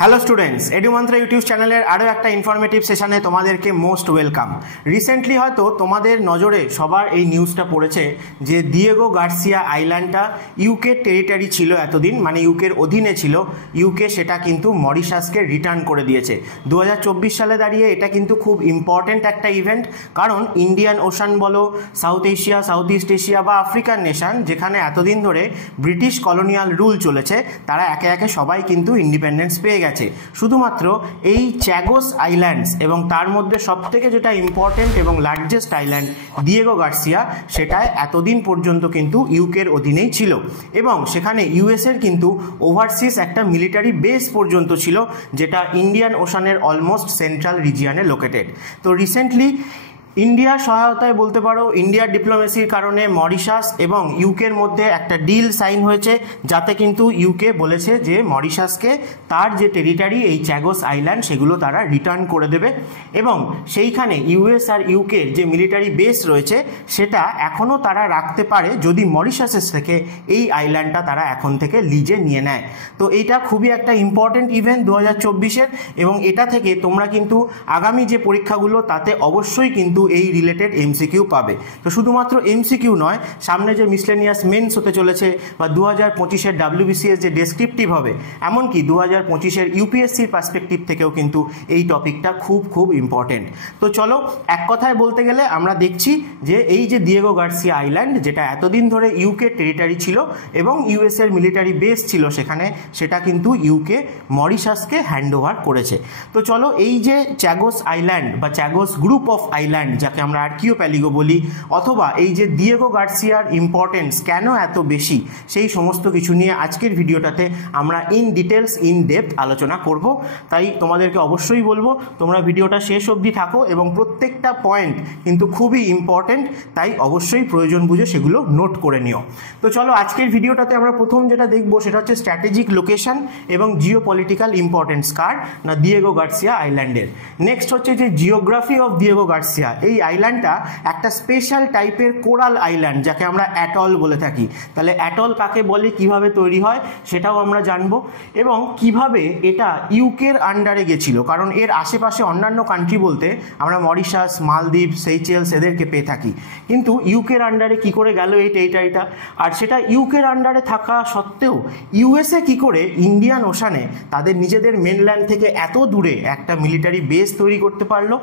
Hello students, এডুমন্ত্রা YouTube চ্যানেলের আরও একটা ইনফরমেটিভ সেশনে তোমাদেরকে মোস্ট ওয়েলকাম। রিসেন্টলি হয়তো তোমাদের নজরে সবার এই নিউজটা পড়েছে যে দিয়েগো গার্সিয়া আইল্যান্ডটা ইউকের টেরিটরি ছিল এতদিন, মানে ইউকের অধীনে ছিল। ইউকে সেটা কিন্তু মরিশাসকে রিটার্ন করে দিয়েছে 2024 সালে দাঁড়িয়ে। এটা কিন্তু খুব ইম্পর্ট্যান্ট একটা ইভেন্ট, কারণ ইন্ডিয়ান ওশান বলো, south Asia, south east Asia বা আফ্রিকান নেশন, যেখানে এতদিন ধরে ব্রিটিশ কলোনিয়াল রুল চলেছে, তারা একে একে সবাই কিন্তু ইন্ডিপেন্ডেন্স পেয়ে গেছে। শুধুমাত্র এই চ্যাগোস আইল্যান্ডস এবং তার মধ্যে সবথেকে যেটা ইম্পর্টেন্ট এবং লার্জেস্ট আইল্যান্ড দিয়েগো গার্সিয়া, সেটা এতদিন পর্যন্ত কিন্তু ইউকের অধীনেই ছিল এবং সেখানে ইউএসের কিন্তু ওভারসিজ একটা মিলিটারি বেস পর্যন্ত ছিল, যেটা ইন্ডিয়ান ওশানের অলমোস্ট সেন্ট্রাল রিজিয়নে লোকেটেড। তো রিসেন্টলি ইন্ডিয়ার সহায়তায় বলতে পারো, ইন্ডিয়ার ডিপ্লোমেসির কারণে মরিশাস এবং ইউকের মধ্যে একটা ডিল সাইন হয়েছে, যাতে কিন্তু ইউকে বলেছে যে মরিশাসকে তার যে টেরিটরি এই চ্যাগোস আইল্যান্ড সেগুলো তারা রিটার্ন করে দেবে এবং সেইখানে ইউএস আর ইউকের যে মিলিটারি বেস রয়েছে সেটা এখনও তারা রাখতে পারে যদি মরিশাসের থেকে এই আইল্যান্ডটা তারা এখন থেকে লিজে নিয়ে নেয়। তো এইটা খুবই একটা ইম্পর্টেন্ট ইভেন্ট 2024-এর, এবং এটা থেকে তোমরা কিন্তু আগামী যে পরীক্ষাগুলো তাতে অবশ্যই কিন্তু এই রিলেটেড এমসিকিউ পাবে। তো শুধুমাত্র এমসিকিউ নয়, সামনে যে মিসলেনিয়াস মেন্স হতে চলেছে বা 2025-এর WBCS যে ডেসক্রিপটিভ হবে, এমনকি 2025-এর ইউপিএসসির পার্সপেক্টিভ থেকেও কিন্তু এই টপিকটা খুব ইম্পর্টেন্ট। তো চলো, এক কথায় বলতে গেলে আমরা দেখছি যে এই যে দিয়েগো গার্সিয়া আইল্যান্ড, যেটা এতদিন ধরে ইউকে টেরিটরি ছিল এবং ইউএসের মিলিটারি বেস ছিল সেখানে, সেটা কিন্তু ইউকে মরিশাসকে হ্যান্ড ওভার করেছে। তো চলো, এই যে চ্যাগোস আইল্যান্ড বা চ্যাগোস গ্রুপ অফ আইল্যান্ড, যাকে আমরা আর্কিওপ্যালিগো বলি, অথবা এই যে দিয়েগো গার্সিয়ার ইম্পর্টেন্স কেন এত বেশি, সেই সমস্ত কিছু নিয়ে আজকের ভিডিওটাতে আমরা ইন ডিটেলস ইন ডেপথ আলোচনা করব। তাই তোমাদেরকে অবশ্যই বলবো তোমরা ভিডিওটা শেষ অবধি থাকো এবং প্রত্যেকটা পয়েন্ট কিন্তু খুবই ইম্পর্টেন্ট, তাই অবশ্যই প্রয়োজন বুঝে সেগুলো নোট করে নিও। তো চলো, আজকের ভিডিওটাতে আমরা প্রথম যেটা দেখবো সেটা হচ্ছে স্ট্র্যাটেজিক লোকেশন এবং জিও পলিটিক্যাল ইম্পর্টেন্স কার না দিয়েগো গার্সিয়া আইল্যান্ডের। নেক্সট হচ্ছে যে জিওগ্রাফি অফ দিয়েগো গার্সিয়া। এই আইল্যান্ডটা একটা স্পেশাল টাইপের কোরাল আইল্যান্ড, যাকে আমরা অ্যাটল বলে থাকি। তাহলে অ্যাটল কাকে বলে, কিভাবে তৈরি হয়, সেটাও আমরা জানবো, এবং কিভাবে এটা ইউকের আন্ডারে গেছিল, কারণ এর আশেপাশে অন্যান্য কান্ট্রি বলতে আমরা মরিশাস, মালদ্বীপ, সেইচেলস এদেরকে পেয়ে থাকি, কিন্তু ইউকের আন্ডারে কি করে গেল এই টেরিটরিটা, আর সেটা ইউকের আন্ডারে থাকা সত্ত্বেও ইউএসএ কি করে ইন্ডিয়ান ওশানে তাদের নিজেদের মেনল্যান্ড থেকে এত দূরে একটা মিলিটারি বেস তৈরি করতে পারলো,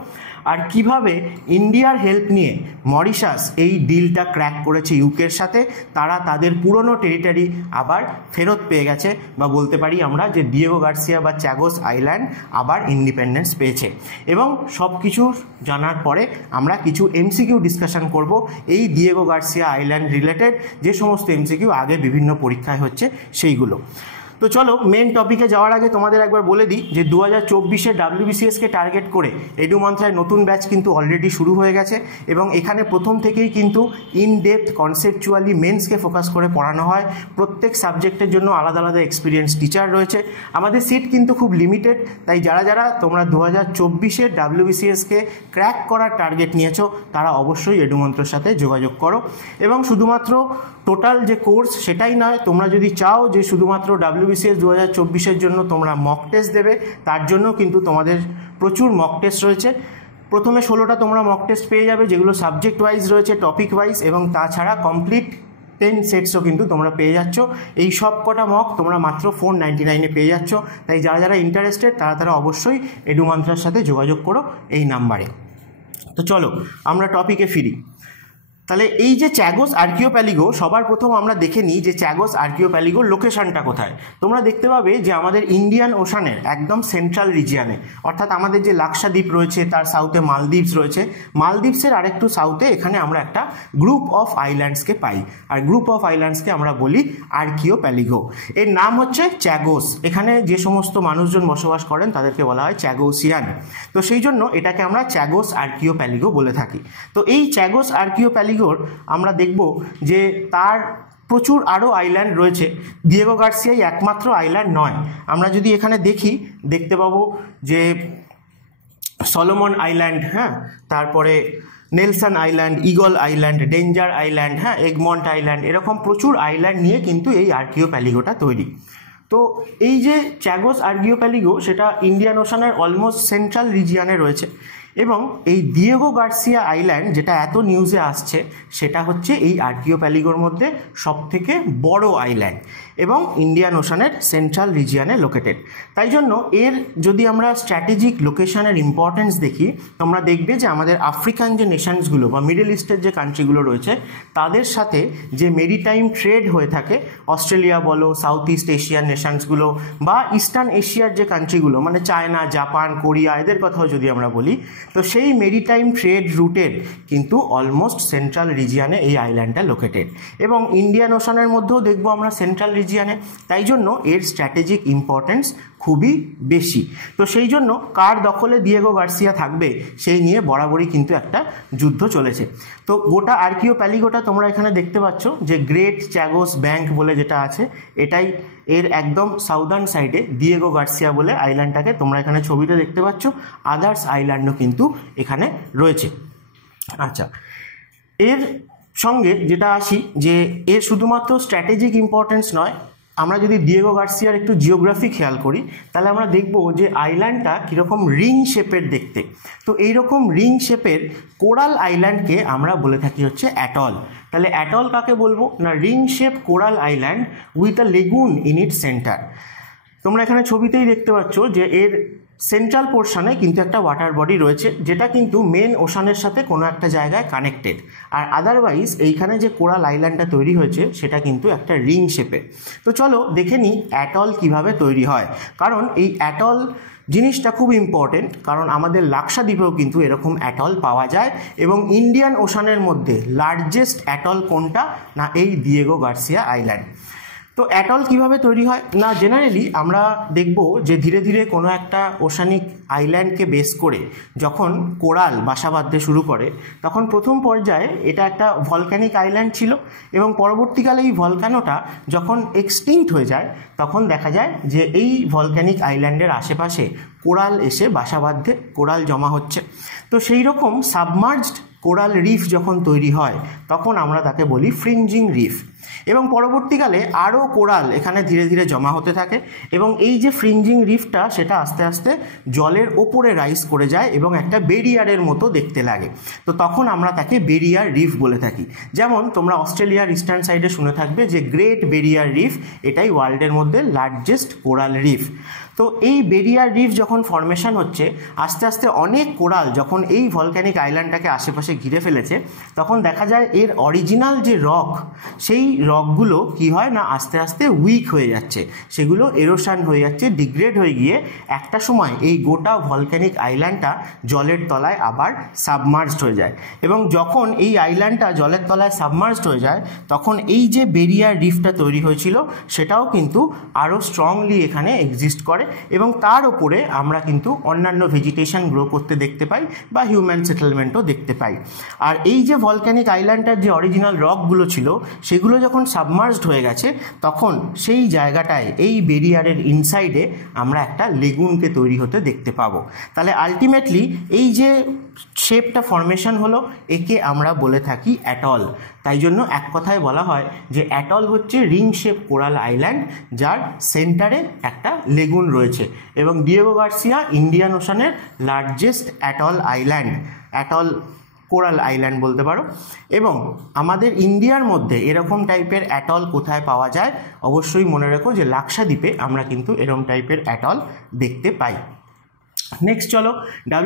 আর কিভাবে ইন্ডিয়ার হেল্প নিয়ে মরিশাস এই ডিলটা ক্র্যাক করেছে ইউকের সাথে, তারা তাদের পুরনো টেরিটরি আবার ফেরত পেয়ে গেছে, বা বলতে পারি আমরা যে দিয়েগো গার্সিয়া বা চ্যাগোস আইল্যান্ড আবার ইন্ডিপেন্ডেন্স পেয়েছে। এবং সব কিছু জানার পরে আমরা কিছু এমসিকিউ ডিসকাশন করব এই দিয়েগো গার্সিয়া আইল্যান্ড রিলেটেড, যে সমস্ত এমসিকিউ আগে বিভিন্ন পরীক্ষায় হচ্ছে সেইগুলো। তো চলো, মেন টপিকে যাওয়ার আগে তোমাদের একবার বলে দিই যে 2024-এর WBCSকে টার্গেট করে এডুমন্ত্রায় নতুন ব্যাচ কিন্তু অলরেডি শুরু হয়ে গেছে, এবং এখানে প্রথম থেকেই কিন্তু ইন ডেপথ কনসেপচুয়ালি মেন্সকে ফোকাস করে পড়ানো হয়। প্রত্যেক সাবজেক্টের জন্য আলাদা আলাদা এক্সপিরিয়েন্স টিচার রয়েছে। আমাদের সিট কিন্তু খুব লিমিটেড, তাই যারা যারা তোমরা 2024-এর WBCSকে ক্র্যাক করার টার্গেট নিয়েছো, তারা অবশ্যই এডুমন্ত্রের সাথে যোগাযোগ করো। এবং শুধুমাত্র টোটাল যে কোর্স সেটাই নয়, তোমরা যদি চাও যে শুধুমাত্র WBCS 2024-এর জন্য তোমরা মক টেস্ট দেবে, তার জন্য কিন্তু তোমাদের প্রচুর মক টেস্ট রয়েছে। প্রথমে 16টা তোমরা মক টেস্ট পেয়ে যাবে, যেগুলো সাবজেক্ট ওয়াইজ রয়েছে, টপিক ওয়াইজ, এবং তাছাড়া কমপ্লিট 10 সেটসও কিন্তু তোমরা পেয়ে যাচ্ছ। এই সব কটা মক তোমরা মাত্র 499-এ পেয়ে যাচ্ছ। তাই যারা যারা ইন্টারেস্টেড তারা অবশ্যই এডুমন্ত্রার সাথে যোগাযোগ করো এই নাম্বারে। তো চলো আমরা টপিকে ফিরি। তাহলে এই যে চ্যাগোস আর্কিওপ্যালিগো, সবার প্রথম আমরা দেখে নিই যে চ্যাগোস আর্কিওপ্যালিগোর লোকেশনটা কোথায়। তোমরা দেখতে পাবে যে আমাদের ইন্ডিয়ান ওশানের একদম সেন্ট্রাল রিজিয়নে, অর্থাৎ আমাদের যে লাক্ষাদ্বীপ রয়েছে তার সাউথে মালদ্বীপস রয়েছে, মালদ্বীপসের আরেকটু সাউথে এখানে আমরা একটা গ্রুপ অফ আইল্যান্ডসকে পাই, আর গ্রুপ অফ আইল্যান্ডসকে আমরা বলি আর্কিওপ্যালিগো। এর নাম হচ্ছে চ্যাগোস। এখানে যে সমস্ত মানুষজন বসবাস করেন তাদেরকে বলা হয় চ্যাগোসিয়ান। তো সেই জন্য এটাকে আমরা চ্যাগোস আর্কিওপ্যালিগো বলে থাকি। তো এই চ্যাগোস আর্কিওপ্যালিগো আমরা দেখব যে তার প্রচুর আরও আইল্যান্ড রয়েছে। দিয়েগো গার্সিয়াই একমাত্র আইল্যান্ড নয়। আমরা যদি এখানে দেখতে পাবো যে সলোমন আইল্যান্ড, হ্যাঁ, তারপরে Nelson island, eagle island, danger island, হ্যাঁ, এগমন্ট আইল্যান্ড, এরকম প্রচুর আইল্যান্ড নিয়ে কিন্তু এই আর্কিওপ্যালিগোটা তৈরি। তো এই যে চ্যাগোস আর্গিওপ্যালিগো সেটা ইন্ডিয়ান ওশানের অলমোস্ট সেন্ট্রাল রিজিয়নে রয়েছে, এবং এই দিয়েগো গার্সিয়া আইল্যান্ড যেটা এত নিউজে আসছে সেটা হচ্ছে এই আর্কিওপ্যালিগোর মধ্যে সবথেকে বড় আইল্যান্ড এবং ইন্ডিয়ান ওশানের সেন্ট্রাল রিজিয়নে লোকেটেড। তাই জন্য এর যদি আমরা স্ট্র্যাটেজিক লোকেশনের ইম্পর্টেন্স দেখি, তোমরা দেখবে যে আমাদের আফ্রিকান যে নেশনসগুলো বা মিডল ইস্টের যে কান্ট্রিগুলো রয়েছে তাদের সাথে যে মেরিটাইম ট্রেড হয়ে থাকে, অস্ট্রেলিয়া বলো, সাউথ ইস্ট এশিয়ার নেশনসগুলো বা ইস্টার্ন এশিয়ার যে কান্ট্রিগুলো মানে চায়না, জাপান, কোরিয়া, এদের কথাও যদি আমরা বলি, তো সেই মেরিটাইম ট্রেড রুটের কিন্তু অলমোস্ট সেন্ট্রাল রিজিয়নে এই আইল্যান্ডটা লোকেটেড, এবং ইন্ডিয়ান ওশানের মধ্যেও দেখবো আমরা সেন্ট্রাল রিজিয়নে। তাই জন্য এর স্ট্র্যাটেজিক ইম্পর্টেন্স খুবই বেশি। তো সেই জন্য কার দখলে দিয়েগো গার্সিয়া থাকবে সেই নিয়ে বরাবরই কিন্তু একটা যুদ্ধ চলেছে। তো গোটা আর্কিওপ্যালিগোটা তোমরা এখানে দেখতে পাচ্ছ যে গ্রেট চ্যাগোস ব্যাংক বলে যেটা আছে, এটাই এর একদম সাউদার্ন সাইডে দিয়েগো গার্সিয়া বলে আইল্যান্ডটাকে তোমরা এখানে ছবিতে দেখতে পাচ্ছ। আদার্স আইল্যান্ডও কিন্তু এখানে রয়েছে। আচ্ছা, এর সঙ্গে যেটা আসি যে এর শুধুমাত্র স্ট্র্যাটেজিক ইম্পর্টেন্স নয়, আমরা যদি দিয়েগো গার্সিয়ার একটু জিওগ্রাফি খেয়াল করি তাহলে আমরা দেখব যে আইল্যান্ডটা কীরকম রিং শেপের দেখতে। তো এইরকম রিং শেপের কোরাল আইল্যান্ডকে আমরা বলে থাকি হচ্ছে অ্যাটল। তাহলে অ্যাটল কাকে বলবো না, ring shape coral island with a lagoon in it centre. তোমরা এখানে ছবিতেই দেখতে পাচ্ছ যে এর সেন্ট্রাল পোর্শনে কিন্তু একটা ওয়াটার বডি রয়েছে যেটা কিন্তু মেন ওশানের সাথে কোনো একটা জায়গায় কানেক্টেড, আর আদারওয়াইজ এইখানে যে কোরাল আইল্যান্ডটা তৈরি হয়েছে সেটা কিন্তু একটা রিং শেপে। তো চলো দেখে নিই অ্যাটল কিভাবে তৈরি হয়, কারণ এই অ্যাটল জিনিসটা খুব ইম্পর্টেন্ট, কারণ আমাদের লাক্ষাদ্বীপেও কিন্তু এরকম অ্যাটল পাওয়া যায়, এবং ইন্ডিয়ান ওশানের মধ্যে লার্জেস্ট অ্যাটল কোনটা না এই দিয়েগো গার্সিয়া আইল্যান্ড। তো অ্যাটল কিভাবে তৈরি হয় না, জেনারেলি আমরা দেখব যে ধীরে ধীরে কোনো একটা ওশানিক আইল্যান্ডকে বেস করে যখন কোরাল বাসা বাঁধতে শুরু করে তখন প্রথম পর্যায়ে এটা একটা ভলক্যানিক আইল্যান্ড ছিল, এবং পরবর্তীকালে এই ভলক্যানোটা যখন এক্সটিংক্ট হয়ে যায় তখন দেখা যায় যে এই ভলক্যানিক আইল্যান্ডের আশেপাশে কোরাল এসে বাসা বাঁধতে, কোরাল জমা হচ্ছে। তো সেই রকম সাবমার্জড কোরাল রিফ যখন তৈরি হয় তখন আমরা তাকে বলি ফ্রিঞ্জিং রিফ, এবং পরবর্তীকালে আরও কোরাল এখানে ধীরে ধীরে জমা হতে থাকে, এবং এই যে ফ্রিঞ্জিং রিফটা সেটা আস্তে আস্তে জলের ওপরে রাইজ করে যায় এবং একটা বেরিয়ারের মতো দেখতে লাগে। তো তখন আমরা তাকে বেরিয়ার রিফ বলে থাকি। যেমন তোমরা অস্ট্রেলিয়ার ইস্টার্ন সাইডে শুনে থাকবে যে গ্রেট বেরিয়ার রিফ, এটাই ওয়ার্ল্ডের মধ্যে লার্জেস্ট কোরাল রিফ। তো এই বেরিয়ার রিফ যখন ফর্মেশন হচ্ছে আস্তে আস্তে অনেক কোরাল যখন এই ভলক্যানিক আইল্যান্ডটাকে আশেপাশে ঘিরে ফেলেছে তখন দেখা যায় এর অরিজিনাল যে রক, সেই রকগুলো কি হয় না আস্তে আস্তে উইক হয়ে যাচ্ছে, সেগুলো এরোশন হয়ে যাচ্ছে, ডিগ্রেড হয়ে গিয়ে একটা সময় এই গোটা ভলক্যানিক আইল্যান্ডটা জলের তলায় আবার সাবমার্জড হয়ে যায়। এবং যখন এই আইল্যান্ডটা জলের তলায় সাবমার্জড হয়ে যায় তখন এই যে বেরিয়ার রিফটা তৈরি হয়েছিল সেটাও কিন্তু আরও স্ট্রংলি এখানে এক্সিস্ট করে, এবং তার ওপরে আমরা কিন্তু অন্যান্য ভেজিটেশন গ্রো করতে দেখতে পাই বা হিউম্যান সেটেলমেন্টও দেখতে পাই। আর এই যে ভলক্যানিক আইল্যান্ডটার যে অরিজিনাল রকগুলো ছিল সেগুলো যখন সাবমার্জড হয়ে গেছে তখন সেই জায়গাটায় এই বেরিয়ারের ইনসাইডে আমরা একটা লেগুনকে তৈরি হতে দেখতে পাবো। তাহলে আলটিমেটলি এই যে শেপটা ফর্মেশন হলো একে আমরা বলে থাকি অ্যাটল। তাই জন্য এক কথায় বলা হয় যে অ্যাটল হচ্ছে রিং শেপ কোরাল আইল্যান্ড যার সেন্টারে একটা লেগুন রয়েছে, এবং দিয়েগো গার্সিয়া ইন্ডিয়ান ওশানের largest atoll island, atoll coral island বলতে পারো। এবং আমাদের ইন্ডিয়ার মধ্যে এরকম টাইপের অ্যাটল কোথায় পাওয়া যায় অবশ্যই মনে রেখো যে লাক্ষাদ্বীপে আমরা কিন্তু এরকম টাইপের অ্যাটল দেখতে পাই। নেক্সট চলো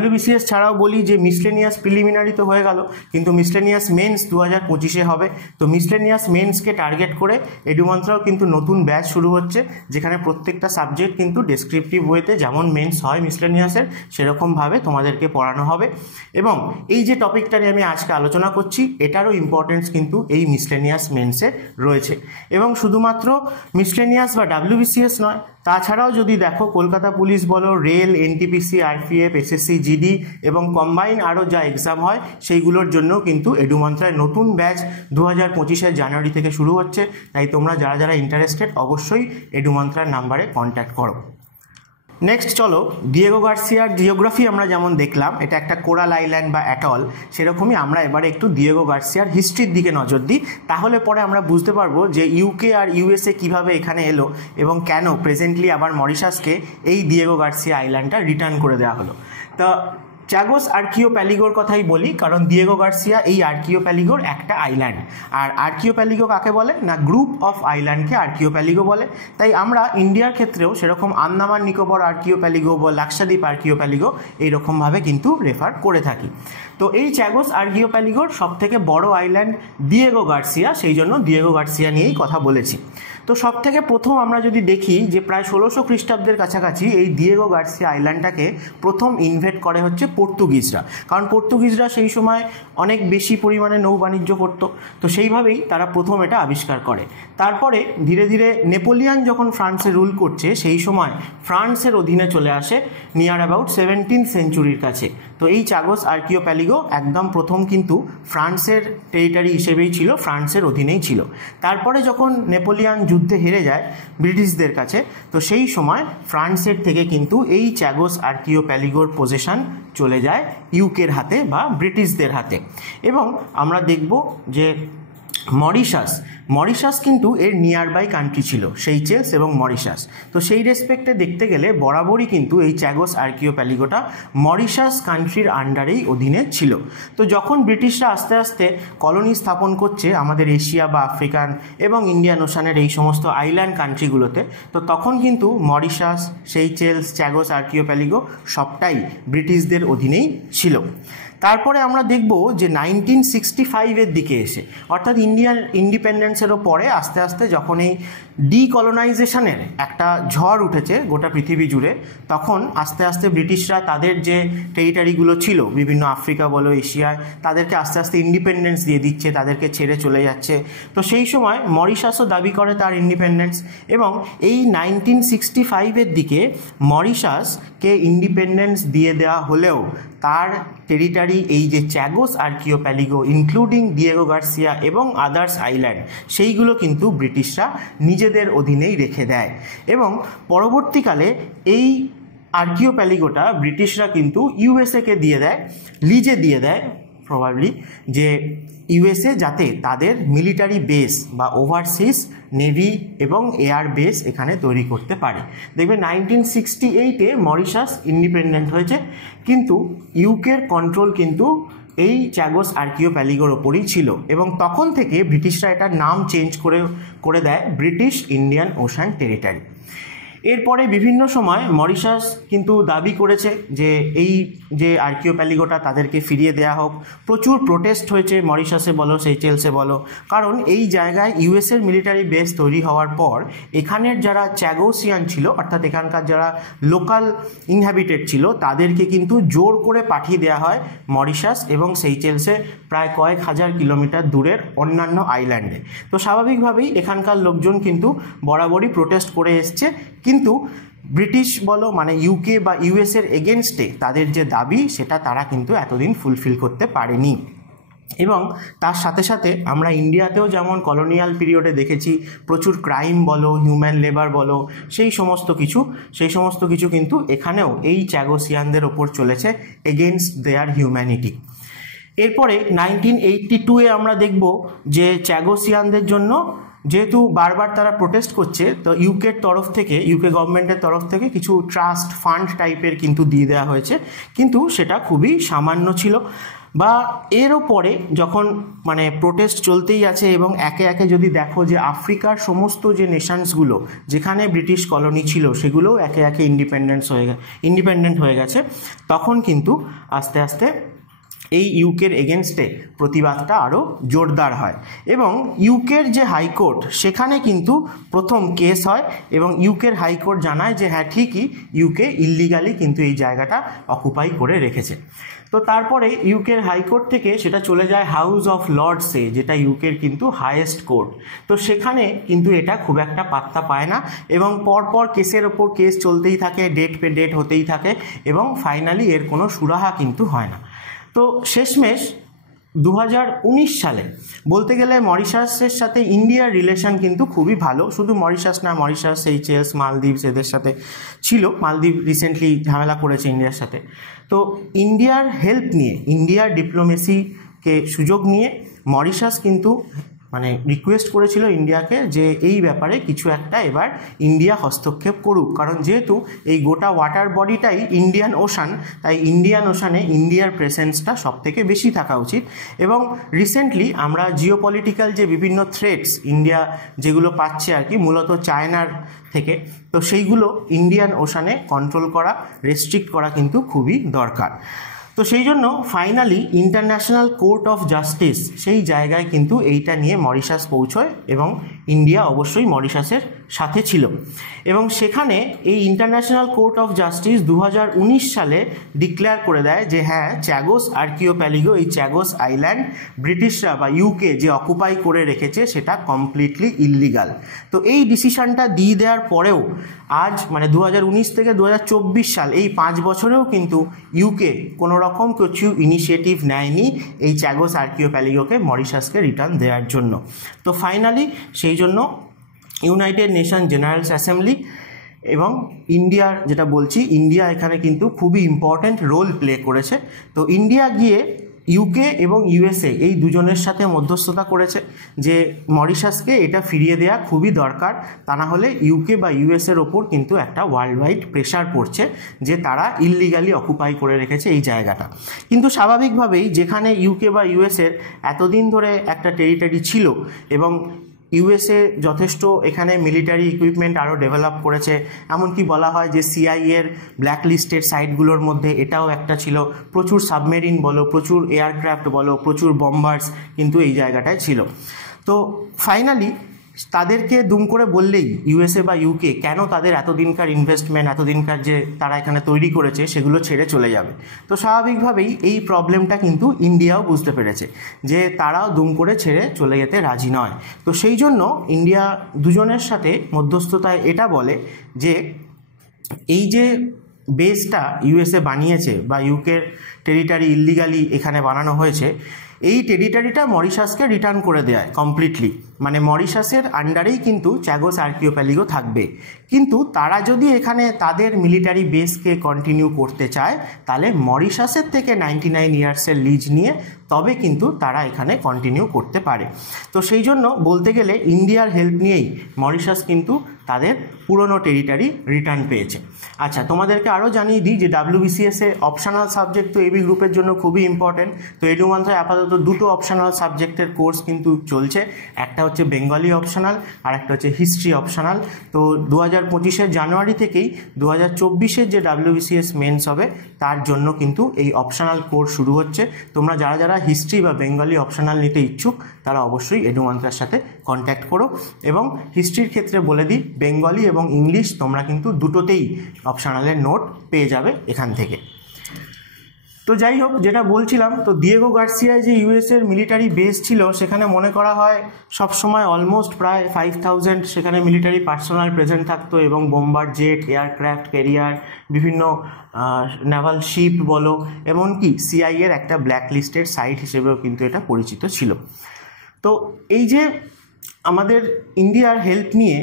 WBCS ছাড়াও বলি যে মিসলেনিয়াস প্রিলিমিনারি তো হয়ে গেল, কিন্তু মিসলেনিয়াস মেন্স 2025-এ হবে। তো মিসলেনিয়াস মেন্সকে টার্গেট করে এডুমন্ত্রাও কিন্তু নতুন ব্যাচ শুরু হচ্ছে যেখানে প্রত্যেকটা সাবজেক্ট কিন্তু ডেসক্রিপটিভ ওয়েতে যেমন মেন্স হয় মিসলেনিয়াসের সেরকমভাবে তোমাদেরকে পড়ানো হবে। এবং এই যে টপিকটা নিয়ে আমি আজকে আলোচনা করছি এটারও ইম্পর্টেন্স কিন্তু এই মিসলেনিয়াস মেন্সে রয়েছে। এবং শুধুমাত্র মিসলেনিয়াস বা WBCS নয়, তাছাড়াও যদি দেখো কলকাতা পুলিশ বলো, rail, NTPC, RPF, SSC, GD এবং কম্বাইন আরও যা এক্সাম হয় সেইগুলোর জন্য কিন্তু এডুমন্ত্রায় নতুন ব্যাচ 2025-এর জানুয়ারি থেকে শুরু হচ্ছে। তাই তোমরা যারা যারা ইন্টারেস্টেড অবশ্যই এডুমন্ত্রার নাম্বারে কন্ট্যাক্ট করো। নেক্সট চলো, ডিয়েগো গার্সিয়ার জিওগ্রাফি আমরা যেমন দেখলাম এটা একটা কোরাল আইল্যান্ড বা অ্যাটল, সেরকমই আমরা এবারে একটু ডিয়েগো গার্সিয়ার হিস্ট্রির দিকে নজর দিই। তাহলে পরে আমরা বুঝতে পারবো যে ইউকে আর ইউএসএ কিভাবে এখানে এলো এবং কেন প্রেজেন্টলি আবার মরিশাসকে এই ডিয়েগো গার্সিয়া আইল্যান্ডটা রিটার্ন করে দেওয়া হলো। তা চ্যাগোস আর্কিওপ্যালিগোর কথাই বলি, কারণ ডিয়েগো গার্সিয়া এই আর্কিওপ্যালিগোর একটা আইল্যান্ড। আর আর্কিওপ্যালিগো কাকে বলে না, গ্রুপ অফ আইল্যান্ডকে আর্কিওপ্যালিগো বলে। তাই আমরা ইন্ডিয়ার ক্ষেত্রেও সেরকম আন্দামান নিকোবর আর্কিওপ্যালিগো বা লাক্ষাদ্বীপ আর্কিওপ্যালিগো এইরকমভাবে কিন্তু রেফার করে থাকি। তো এই চ্যাগোস আর্কিওপ্যালিগোর সবথেকে বড় আইল্যান্ড ডিয়েগো গার্সিয়া, সেই জন্য ডিয়েগো গার্সিয়া নিয়েই কথা বলেছি। তো সব থেকে প্রথম আমরা যদি দেখি যে প্রায় 1600 খ্রিস্টাব্দের কাছাকাছি এই ডিয়েগো গার্সিয়া আইল্যান্ডটাকে প্রথম ইনভেট করে হচ্ছে পর্তুগিজরা, কারণ পর্তুগিজরা সেই সময় অনেক বেশি পরিমাণে নৌ বাণিজ্য করত। তো সেইভাবেই তারা প্রথম এটা আবিষ্কার করে। তারপরে ধীরে ধীরে নেপোলিয়ান যখন ফ্রান্সে রুল করছে সেই সময় ফ্রান্সের অধীনে চলে আসে নিয়ার অ্যাবাউট 17th সেঞ্চুরির কাছে। তো এই চ্যাগোস আর্কিওপ্যালিগো একদম প্রথম কিন্তু ফ্রান্সের টেরিটরি হিসেবেই ছিল, ফ্রান্সের অধীনেই ছিল। তারপরে যখন নেপোলিয়ান যুদ্ধে হেরে যায় ব্রিটিশদের কাছে, তো সেই সময় ফ্রান্সের থেকে কিন্তু এই চ্যাগোস আর্কিওপ্যালিগোর পজেশন চলে যায় ইউকের হাতে বা ব্রিটিশদের হাতে। এবং আমরা দেখব যে মরিশাস কিন্তু এর নিয়ার বাই কান্ট্রি ছিল, সেইচেলস এবং মরিশাস। তো সেই রেসপেক্টে দেখতে গেলে বরাবরই কিন্তু এই চ্যাগোস আর্কিওপ্যালিগোটা মরিশাস কান্ট্রির আন্ডারেই অধীনে ছিল। তো যখন ব্রিটিশরা আস্তে আস্তে কলোনি স্থাপন করছে আমাদের এশিয়া বা আফ্রিকান এবং ইন্ডিয়ান ওশানের এই সমস্ত আইল্যান্ড কান্ট্রিগুলোতে, তো তখন কিন্তু মরিশাস, সেইচেলস, চ্যাগোস আর্কিওপ্যালিগো সবটাই ব্রিটিশদের অধীনেই ছিল। তারপরে আমরা দেখব যে 1965-এর দিকে এসে, অর্থাৎ ইন্ডিয়ান ইন্ডিপেন্ডেন্সেরও পরে আস্তে আস্তে যখন এই ডিকলোনাইজেশনের একটা ঝড় উঠেছে গোটা পৃথিবী জুড়ে, তখন আস্তে আস্তে ব্রিটিশরা তাদের যে টেরিটারিগুলো ছিল বিভিন্ন আফ্রিকা বলো এশিয়ায়, তাদেরকে আস্তে আস্তে ইন্ডিপেন্ডেন্স দিয়ে দিচ্ছে, তাদেরকে ছেড়ে চলে যাচ্ছে। তো সেই সময় মরিশাসও দাবি করে তার ইন্ডিপেন্ডেন্স, এবং এই 1965-এর দিকে মরিশাসকে ইন্ডিপেন্ডেন্স দিয়ে দেওয়া হলেও তার টেরিটারি এই যে চ্যাগোস আর্কিওপ্যালিগো ইনক্লুডিং ডিয়েগো গার্সিয়া এবং আদার্স আইল্যান্ড, সেইগুলো কিন্তু ব্রিটিশরা নিজেদের অধীনেই রেখে দেয়। এবং পরবর্তীকালে এই আর্কিওপ্যালিগোটা ব্রিটিশরা কিন্তু ইউএসএকে দিয়ে দেয়, লিজে দিয়ে দেয় প্রবাবলি, যে ইউএসএ যাতে তাদের মিলিটারি বেস বা ওভারসিজ নেভি এবং এয়ার বেস এখানে তৈরি করতে পারে। দেখবে 1968-এ মরিশাস ইন্ডিপেন্ডেন্ট হয়েছে, কিন্তু ইউকের কন্ট্রোল কিন্তু এই চ্যাগোস আর্কিওপ্যালিগোর ওপরই ছিল, এবং তখন থেকে ব্রিটিশরা এটার নাম চেঞ্জ করে দেয় ব্রিটিশ ইন্ডিয়ান ওশান টেরিটরি। এরপরে বিভিন্ন সময় মরিশাস কিন্তু দাবি করেছে যে এই যে আর্কিওপ্যালিগোটা তাদেরকে ফিরিয়ে দেওয়া হোক। প্রচুর প্রোটেস্ট হয়েছে মরিশাসে বলো সেইচেলসে বলো, কারণ এই জায়গায় ইউএসের মিলিটারি বেস তৈরি হওয়ার পর এখানের যারা চ্যাগোসিয়ান ছিল, অর্থাৎ এখানকার যারা লোকাল ইনহ্যাবিটেড ছিল, তাদেরকে কিন্তু জোর করে পাঠিয়ে দেওয়া হয় মরিশাস এবং সেইচেলসে প্রায় কয়েক হাজার কিলোমিটার দূরের অন্যান্য আইল্যান্ডে। তো স্বাভাবিকভাবেই এখানকার লোকজন কিন্তু বরাবরই প্রোটেস্ট করে এসছে, কিন্তু ব্রিটিশ বলো মানে ইউকে বা ইউএসের এগেনস্টে তাদের যে দাবি সেটা তারা কিন্তু এতদিন ফুলফিল করতে পারেনি। এবং তার সাথে সাথে আমরা ইন্ডিয়াতেও যেমন কলোনিয়াল পিরিয়ডে দেখেছি প্রচুর ক্রাইম বলো, হিউম্যান লেবার বলো, সেই সমস্ত কিছু কিন্তু এখানেও এই চ্যাগোসিয়ানদের ওপর চলেছে এগেনস্ট দেয়ার হিউম্যানিটি। এরপরে 1982-এ আমরা দেখব যে চ্যাগোসিয়ানদের জন্য যেহেতু বারবার তারা প্রোটেস্ট করছে, তো ইউকে গভর্নমেন্টের তরফ থেকে কিছু ট্রাস্ট ফান্ড টাইপের কিন্তু দিয়ে দেওয়া হয়েছে, কিন্তু সেটা খুবই সামান্য ছিল। বা এরও পরে যখন মানে প্রোটেস্ট চলতেই আছে এবং একে একে যদি দেখো যে আফ্রিকার সমস্ত যে নেশনসগুলো যেখানে ব্রিটিশ কলোনি ছিল সেগুলোও একে একে ইন্ডিপেন্ডেন্ট হয়ে গেছে, তখন কিন্তু আস্তে আস্তে এই ইউকের এগেনস্টে প্রতিবাদটা আরও জোরদার হয়। এবং ইউকের যে হাইকোর্ট সেখানে কিন্তু প্রথম কেস হয়, এবং ইউকের হাইকোর্ট জানায় যে হ্যাঁ ঠিকই ইউকে ইল্লিগালি কিন্তু এই জায়গাটা অকুপাই করে রেখেছে। তো তারপরে ইউকের হাইকোর্ট থেকে সেটা চলে যায় হাউস অফ লর্ডসে, যেটা ইউকের কিন্তু হাইয়েস্ট কোর্ট। তো সেখানে কিন্তু এটা খুব একটা পাত্তা পায় না, এবং পরপর কেসের ওপর কেস চলতেই থাকে, ডেট পে ডেট হতেই থাকে, এবং ফাইনালি এর কোনো সুরাহা কিন্তু হয় না। তো শেষমেশ 2019 সালে বলতে গেলে মরিশাসের সাথে ইন্ডিয়ার রিলেশন কিন্তু খুবই ভালো। শুধু মরিশাস না, মরিশাস, সেইচেলস, মালদ্বীপ এদের সাথে ছিল। মালদ্বীপ রিসেন্টলি ঝামেলা করেছে ইন্ডিয়ার সাথে। তো ইন্ডিয়ার হেল্প নিয়ে, ইন্ডিয়ার ডিপ্লোমেসিকে সুযোগ নিয়ে মরিশাস কিন্তু মানে রিকোয়েস্ট করেছিল ইন্ডিয়াকে যে এই ব্যাপারে কিছু একটা এবার ইন্ডিয়া হস্তক্ষেপ করুক, কারণ যেহেতু এই গোটা ওয়াটার বডিটাই ইন্ডিয়ান ওশান, তাই ইন্ডিয়ান ওশানে ইন্ডিয়ার প্রেজেন্সটা সব থেকে বেশি থাকা উচিত। এবং রিসেন্টলি আমরা জিওপলিটিক্যাল যে বিভিন্ন থ্রেটস ইন্ডিয়া যেগুলো পাচ্ছে আর কি, মূলত চায়নার থেকে, তো সেইগুলো ইন্ডিয়ান ওশানে কন্ট্রোল করা, রেস্ট্রিক্ট করা কিন্তু খুবই দরকার। তো সেই জন্য finally international court of justice সেই জায়গায় কিন্তু এইটা নিয়ে মরিশাস পৌঁছয় এবং ইন্ডিয়া অবশ্যই মরিশাসের সাথে ছিল। এবং সেখানে এই ইন্টারন্যাশনাল কোর্ট অফ জাস্টিস 2019 সালে ডিক্লেয়ার করে দেয় যে হ্যাঁ, চ্যাগোস আর্কিওপ্যালিগো, এই চ্যাগোস আইল্যান্ড ব্রিটিশরা বা ইউকে যে অকুপাই করে রেখেছে সেটা কমপ্লিটলি ইললিগাল। তো এই ডিসিশনটা দিয়ে দেওয়ার পরেও আজ মানে 2019 থেকে 2024 সাল, এই 5 বছরেও কিন্তু ইউকে কোনো রকম কিছু ইনিশিয়েটিভ নেয়নি এই চ্যাগোস আর্কিওপ্যালিগোকে মরিশাসকে রিটার্ন দেওয়ার জন্য। তো ফাইনালি সেই জন্য ইউনাইটেড নেশন জেনারেলস অ্যাসেম্বলি এবং ইন্ডিয়ার, যেটা বলছি, ইন্ডিয়া এখানে কিন্তু খুবই ইম্পর্ট্যান্ট রোল প্লে করেছে। তো ইন্ডিয়া গিয়ে ইউকে এবং ইউএসএ এই দুজনের সাথে মধ্যস্থতা করেছে যে মরিশাসকে এটা ফিরিয়ে দেওয়া খুবই দরকার, তা না হলে ইউকে বা ইউএসএর ওপর কিন্তু একটা ওয়ার্ল্ড ওয়াইড প্রেশার পড়ছে যে তারা ইললিগালি অকুপাই করে রেখেছে এই জায়গাটা। কিন্তু স্বাভাবিকভাবেই যেখানে ইউকে বা ইউএসএর এতদিন ধরে একটা টেরিটরি ছিল এবং ইউএসএ যথেষ্ট এখানে মিলিটারি ইকুইপমেন্ট আরও ডেভেলপ করেছে, এমনকি বলা হয় যে সিআইএর ব্ল্যাক লিস্টেড সাইটগুলোর মধ্যে এটাও একটা ছিল। প্রচুর সাবমেরিন বলো, প্রচুর এয়ারক্রাফট বলো, প্রচুর বম্বার্স কিন্তু এই জায়গাটায় ছিল। তো ফাইনালি তাদেরকে দুম করে বললেই ইউএসএ বা ইউকে কেন তাদের এতদিনকার ইনভেস্টমেন্ট, এতদিনকার যে তারা এখানে তৈরি করেছে সেগুলো ছেড়ে চলে যাবে। তো স্বাভাবিকভাবেই এই প্রবলেমটা কিন্তু ইন্ডিয়াও বুঝতে পেরেছে যে তারাও দুম করে ছেড়ে চলে যেতে রাজি নয়। তো সেই জন্য ইন্ডিয়া দুজনের সাথে মধ্যস্থতায় এটা বলে যে এই যে বেসটা ইউএসএ বানিয়েছে বা ইউকের টেরিটরি ইললিগালি এখানে বানানো হয়েছে, এই টেরিটরিটা মরিশাসকে রিটার্ন করে দেয় কমপ্লিটলি। মানে মরিশাসের আন্ডারেই কিন্তু চ্যাগোস আর্কিওপ্যালিগো থাকবে, কিন্তু তারা যদি এখানে তাদের মিলিটারি বেসকে কন্টিনিউ করতে চায় তাহলে মরিশাসের থেকে 99 ইয়ার্সের লিজ নিয়ে তবে কিন্তু তারা এখানে কন্টিনিউ করতে পারে। তো সেই জন্য বলতে গেলে ইন্ডিয়ার হেল্প নিয়েই মরিশাস কিন্তু তাদের পুরনো টেরিটরি রিটার্ন পেয়েছে। আচ্ছা, তোমাদেরকে আরও জানিয়ে দিই যে WBCS-এ অপশনাল সাবজেক্ট তো এবি গ্রুপের জন্য খুবই ইম্পর্টেন্ট। তো এডু মন্ত্রায় আপাতত দুটো অপশনাল সাবজেক্টের কোর্স কিন্তু চলছে, একটা হচ্ছে বেঙ্গলি অপশনাল আর একটা হচ্ছে হিস্ট্রি অপশনাল। তো 2025-এর জানুয়ারি থেকেই 2024-এর যে WBCS মেন্স হবে তার জন্য কিন্তু এই অপশনাল কোর্স শুরু হচ্ছে। তোমরা যারা যারা হিস্ট্রি বা বেঙ্গলি অপশনাল নিতে ইচ্ছুক তারা অবশ্যই এডু মন্ত্রার সাথে কন্ট্যাক্ট করো। এবং হিস্ট্রির ক্ষেত্রে বলে দিই, বেঙ্গলি এবং ইংলিশ তোমরা কিন্তু দুটোতেই অপশনালের নোট পেয়ে যাবে এখান থেকে। তো যাই হোক, যেটা বলছিলাম, তো দিয়েগো গার্সিয়ায় যে ইউএসএর মিলিটারি বেস ছিল সেখানে মনে করা হয় সবসময় অলমোস্ট প্রায় 5000 সেখানে মিলিটারি পার্সোনাল প্রেজেন্ট থাকতো এবং বোম্বার জেট, এয়ারক্রাফট ক্যারিয়ার, বিভিন্ন নেভাল শিপ বলো, এমনকি সিআইএর একটা ব্ল্যাক লিস্টেড সাইট হিসেবেও কিন্তু এটা পরিচিত ছিল। তো এই যে আমাদের ইন্ডিয়ার হেল্প নিয়ে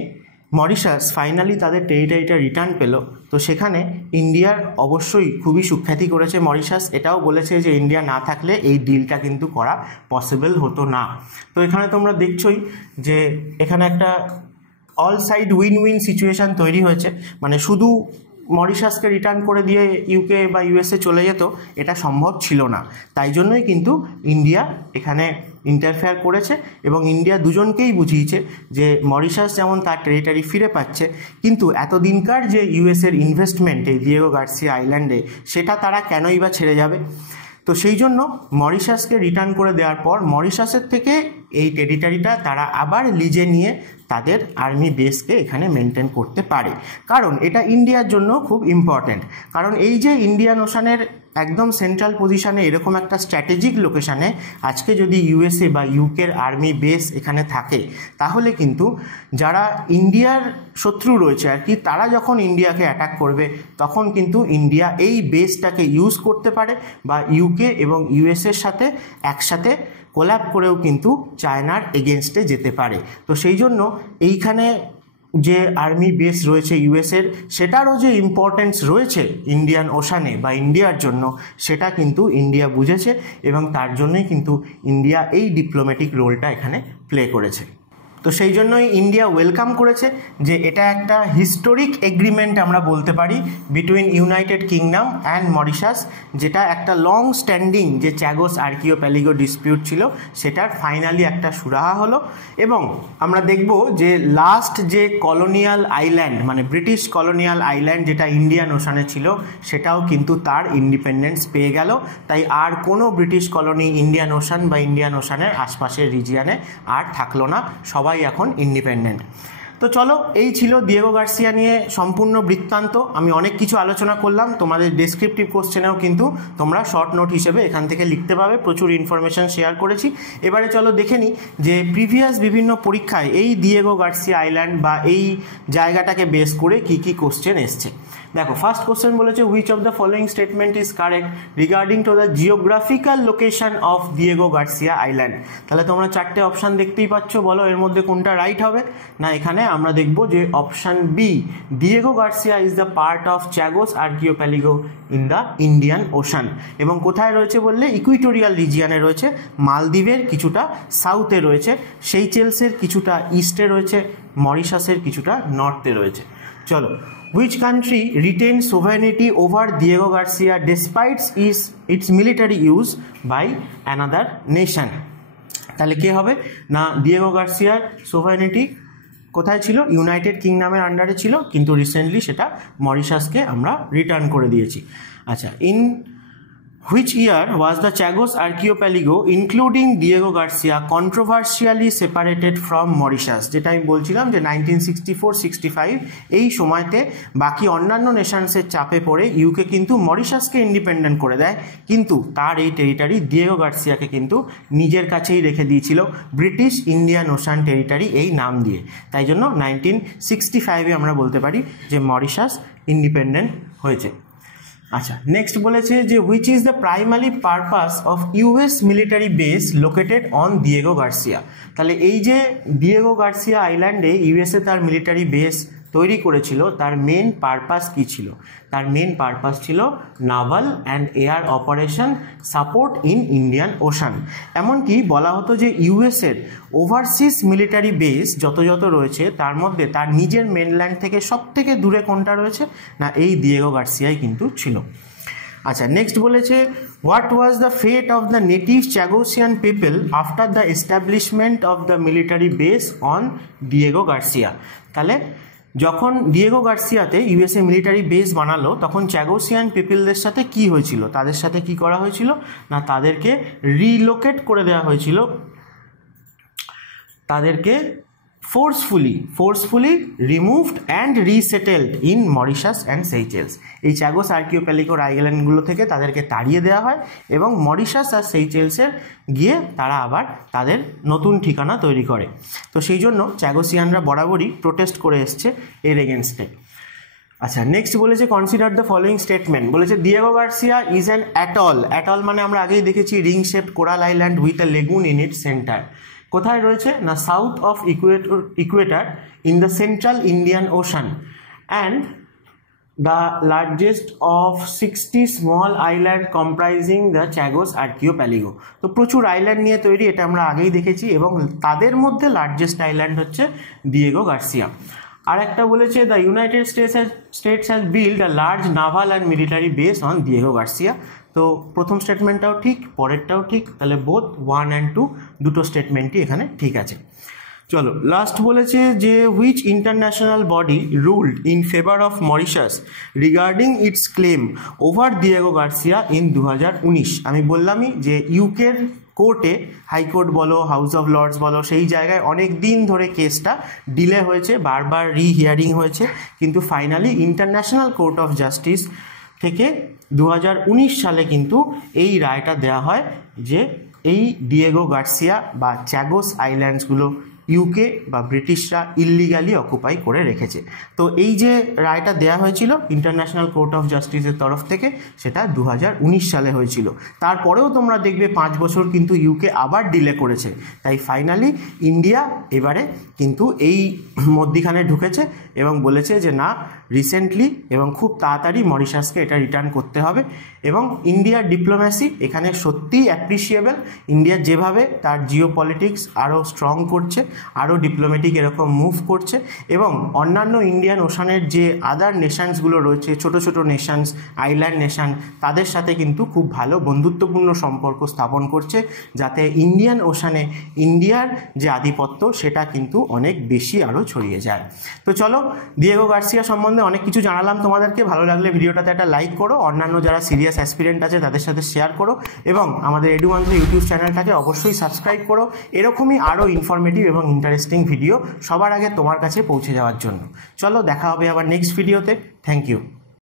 মরিশাস ফাইনালি তাদের টেরিটরিটা রিটার্ন পেল, তো সেখানে ইন্ডিয়ার অবশ্যই খুবই সুখ্যাতি করেছে মরিশাস। এটাও বলেছে যে ইন্ডিয়া না থাকলে এই ডিলটা কিন্তু করা পসিবল হতো না। তো এখানে তোমরা দেখছোই যে এখানে একটা all side win win situation তৈরি হয়েছে। মানে শুধু মরিশাসকে রিটার্ন করে দিয়ে ইউকে বা ইউএসএ চলে যেত এটা সম্ভব ছিল না, তাই জন্যই কিন্তু ইন্ডিয়া এখানে ইন্টারফেয়ার করেছে এবং ইন্ডিয়া দুজনকেই বুঝিয়েছে যে মরিশাস যেমন তার টেরিটরি ফিরে পাচ্ছে, কিন্তু এতদিনকার যে ইউএসএর ইনভেস্টমেন্ট এই দিয়েগো গার্সিয়া আইল্যান্ডে সেটা তারা কেনই বা ছেড়ে যাবে। তো সেই জন্য মরিশাসকে রিটার্ন করে দেওয়ার পর মরিশাসের থেকে এই টেরিটরিটা তারা আবার লিজে নিয়ে তাদের আর্মি বেসকে এখানে মেনটেন করতে পারে, কারণ এটা ইন্ডিয়ার জন্য খুব ইম্পর্ট্যান্ট। কারণ এই যে ইন্ডিয়ান ওশানের একদম সেন্ট্রাল পজিশনে, এরকম একটা স্ট্র্যাটেজিক লোকেশানে আজকে যদি ইউএসএ বা ইউকের আর্মি বেস এখানে থাকে, তাহলে কিন্তু যারা ইন্ডিয়ার শত্রু রয়েছে আর কি, তারা যখন ইন্ডিয়াকে অ্যাটাক করবে তখন কিন্তু ইন্ডিয়া এই বেসটাকে ইউজ করতে পারে, বা ইউকে এবং ইউএসএর সাথে একসাথে কোল্যাব করেও কিন্তু চায়নার এগেনস্টে যেতে পারে। তো সেই জন্য এইখানে যে আর্মি বেস রয়েছে ইউএসের, সেটারও যে ইম্পর্টেন্স রয়েছে ইন্ডিয়ান ওশানে বা ইন্ডিয়ার জন্য, সেটা কিন্তু ইন্ডিয়া বুঝেছে, এবং তার জন্যই কিন্তু ইন্ডিয়া এই ডিপ্লোম্যাটিক রোলটা এখানে প্লে করেছে। তো সেই জন্যই ইন্ডিয়া ওয়েলকাম করেছে যে এটা একটা হিস্টোরিক এগ্রিমেন্ট আমরা বলতে পারি between United kingdom and Mauritius, যেটা একটা লং স্ট্যান্ডিং যে চ্যাগোস আর্কিওপ্যালিগো ডিসপিউট ছিল, সেটার ফাইনালি একটা সুরাহা হলো। এবং আমরা দেখব যে লাস্ট যে কলোনিয়াল আইল্যান্ড, মানে ব্রিটিশ কলোনিয়াল আইল্যান্ড যেটা ইন্ডিয়ান ওশানে ছিল, সেটাও কিন্তু তার ইন্ডিপেন্ডেন্স পেয়ে গেল। তাই আর কোনো ব্রিটিশ কলোনি ইন্ডিয়ান ওশান বা ইন্ডিয়ান ওশানের আশপাশের রিজিয়ানে আর থাকলো না, সবাই এখন ইন্ডিপেন্ডেন্ট। তো চলো, এই ছিল দিয়েগো গার্সিয়া নিয়ে সম্পূর্ণ বৃত্তান্ত। আমি অনেক কিছু আলোচনা করলাম, তোমাদের ডেসক্রিপটিভ কোশ্চেনেও কিন্তু তোমরা শর্ট নোট হিসেবে এখান থেকে লিখতে পাবে, প্রচুর ইনফরমেশন শেয়ার করেছি। এবারে চলো দেখে নিই যে প্রিভিয়াস বিভিন্ন পরীক্ষায় এই দিয়েগো গার্সিয়া আইল্যান্ড বা এই জায়গাটাকে বেস করে কি কি কোশ্চেন এসছে। দেখো, ফার্স্ট কোশ্চেন বলেছে which of the following statement is correct regarding to the geographical location of Diego Garcia island. তাহলে তোমরা চারটে অপশান দেখতেই পাচ্ছ, বলো এর মধ্যে কোনটা রাইট হবে। না, এখানে আমরা দেখব যে option B, Diego Garcia is the part of Chagos archipelago in the Indian Ocean. এবং কোথায় রয়েছে বললে, ইকুইটোরিয়াল রিজিয়ানে রয়েছে, মালদ্বীপের কিছুটা সাউথে রয়েছে, সেইচেলসের কিছুটা ইস্টে রয়েছে, মরিশাসের কিছুটা নর্থে রয়েছে। চলো, which country retained sovereignty over Diego Garcia despite its military use by another nation? তাহলে কে হবে না, দিয়েগো গার্সিয়ার সোভারেনিটি কোথায় ছিল, ইউনাইটেড কিংডমের আন্ডারে ছিল, কিন্তু রিসেন্টলি সেটা মরিশাসকে আমরা রিটার্ন করে দিয়েছি। আচ্ছা, in which year was the Chagos archipelago including Diego Garcia controversially separated from Mauritius? যেটা আমি বলছিলাম যে 1964-65 এই সময়তে বাকি অন্যান্য নেশনসের চাপে পড়ে ইউকে কিন্তু মরিশাসকে ইন্ডিপেন্ডেন্ট করে দেয়, কিন্তু তার এই টেরিটারি দিয়েগো গার্সিয়াকে কিন্তু নিজের কাছেই রেখে দিয়েছিল, ব্রিটিশ ইন্ডিয়ান ওশান টেরিটারি এই নাম দিয়ে। তাই জন্য 1965-এ আমরা বলতে পারি যে মরিশাস ইন্ডিপেন্ডেন্ট হয়েছে। আচ্ছা, নেক্সট বলেছে যে which is the primary purpose of US military base located on Diego Garcia. তাহলে এই যে দিয়েগো গার্সিয়া আইল্যান্ডে ইউএসএ তার মিলিটারি বেস তৈরি করেছিল, তার মেন পারপাস কী ছিল? তার মেন পারপাস ছিল naval and air operation support in Indian ocean. এমনকি বলা হতো যে ইউএসের ওভারসিজ মিলিটারি বেস যত রয়েছে, তার মধ্যে তার নিজের মেনল্যান্ড থেকে সব থেকে দূরে কোনটা রয়েছে না, এই দিয়েগো গার্সিয়াই কিন্তু ছিল। আচ্ছা, নেক্সট বলেছে what was the fate of the native Chagossian people after the establishment of the military base on Diego Garcia. তাহলে যখন দিয়েগো গার্সিয়াতে ইউএসএ মিলিটারি বেস বানালো, তখন চ্যাগোসিয়ান পিপলদের সাথে কি হয়েছিল, তাদের সাথে কি করা হয়েছিল না, তাদেরকে রিলোকেট করে দেওয়া হয়েছিল, তাদেরকে forcefully removed and resettled in Mauritius and Seychelles. এই চ্যাগোস আর্কিওপ্যালিগোর আইল্যান্ডগুলো থেকে তাদেরকে তাড়িয়ে দেওয়া হয়, এবং মরিশাস আর সেইচেলসের গিয়ে তারা আবার তাদের নতুন ঠিকানা তৈরি করে। তো সেই জন্য চ্যাগোসিয়ানরা বরাবরই প্রোটেস্ট করে এসছে এর এগেনস্টে। আচ্ছা, নেক্সট বলেছে কনসিডার দ্য ফলোয়িং স্টেটমেন্ট। বলেছে Diego Garcia is an atoll মানে আমরা আগেই দেখেছি ring shaped coral island with a lagoon in its centre. কোথায় রয়েছে না, south of equator in the central Indian Ocean, and the largest of 60 small island comprising the Chagos archipelago. তো প্রচুর island নিয়ে তৈরি, এটা আমরা আগেই দেখেছি, এবং তাদের মধ্যে লার্জেস্ট আইল্যান্ড হচ্ছে দিয়েগো গার্সিয়া। আর একটা বলেছে the United states has build a large naval and military base on Diego Garcia. তো প্রথম স্টেটমেন্টটাও ঠিক, পরেরটাও ঠিক, তাহলে বোথ 1 and 2 দুটো স্টেটমেন্টই এখানে ঠিক আছে। চলো, লাস্ট বলেছে যে which international body ruled in favour of Mauritius regarding its claim over Diego Garcia in 2019। আমি বললামই যে ইউকের কোর্টে, হাইকোর্ট বলো, হাউস অফ লর্ডস বলো, সেই জায়গায় অনেক দিন ধরে কেসটা ডিলে হয়েছে, বারবার রিহিয়ারিং হয়েছে, কিন্তু finally international court of justice থেকে 2019 সালে কিন্তু এই রায়টা দেওয়া হয় যে এই ডিয়েগো গার্সিয়া বা চ্যাগোস আইল্যান্ডসগুলো ইউকে বা ব্রিটিশরা ইল্লিগালি অকুপাই করে রেখেছে। তো এই যে রায়টা দেয়া হয়েছিল ইন্টারন্যাশনাল কোর্ট অফ জাস্টিসের তরফ থেকে, সেটা 2019 সালে হয়েছিল। তারপরেও তোমরা দেখবে 5 বছর কিন্তু ইউকে আবার ডিলে করেছে। তাই ফাইনালি ইন্ডিয়া এবারে কিন্তু এই মধ্যিখানে ঢুকেছে এবং বলেছে যে না, রিসেন্টলি এবং খুব তাড়াতাড়ি মরিশাসকে এটা রিটার্ন করতে হবে। এবং ইন্ডিয়ার ডিপ্লোম্যাসি এখানে সত্যিই অ্যাপ্রিসিয়েবল। ইন্ডিয়া যেভাবে তার জিও পলিটিক্স আরও স্ট্রং করছে, আরও ডিপ্লোম্যাটিক এরকম মুভ করছে, এবং অন্যান্য ইন্ডিয়ান ওশানের যে আদার নেশানসগুলো রয়েছে, ছোট ছোট নেশানস, আইল্যান্ড নেশান, তাদের সাথে কিন্তু খুব ভালো বন্ধুত্বপূর্ণ সম্পর্ক স্থাপন করছে, যাতে ইন্ডিয়ান ওশানে ইন্ডিয়ার যে আধিপত্য সেটা কিন্তু অনেক বেশি আরও ছড়িয়ে যায়। তো চলো, ডিয়েগো গার্সিয়া সম্বন্ধে অনেক কিছু জানালাম তোমাদেরকে। ভালো লাগলে ভিডিওটাতে একটা লাইক করো, অন্যান্য যারা সিরিয়াস অ্যাসপিরেন্ট আছে তাদের সাথে শেয়ার করো, এবং আমাদের এডুমন্ত্র ইউটিউব চ্যানেলটাকে অবশ্যই সাবস্ক্রাইব করো এরকমই আরও ইনফরমেটিভ এবং ইন্টারেস্টিং ভিডিও সবার আগে তোমার কাছে পৌঁছে যাওয়ার জন্য। চলো, দেখা হবে আবার নেক্সট ভিডিওতে। Thank you.